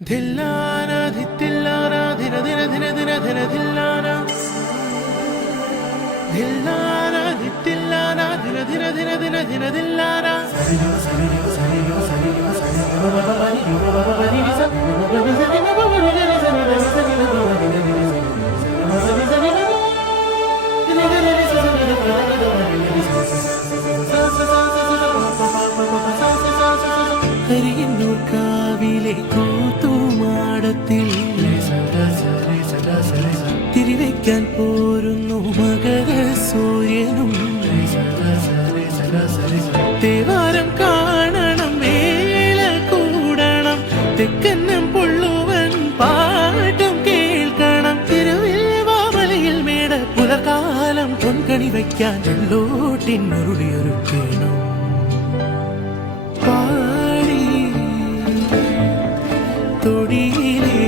ധില്ലാന ധിത്തില്ലാന ധിര ധിര ധിര ധിര ധിര ധില്ലാന ധില്ലാന ധിത്തില്ലാന ധിര ധിര ധിര ധിര ധിര ധില്ലാന ഹരിയന്നൂർ കാവിലെ കൂത്തുമാടത്തിൽ തിരിവയ്ക്കാൻ പോരുന്നു മകര സൂര്യനും തേവാരം കാണണം മേല കൂടണം തെക്കന്നം പൊള്ളുവൻ പാട്ടും കേൾക്കണം തിരുവിൽ വാമലയിൽ മേട പുലർക്കാലം പൊൻകണി വയ്ക്കാൻ വെള്ളോട്ടിൻ മുരുളിയൊരുക്കണം തൊടിയിലേ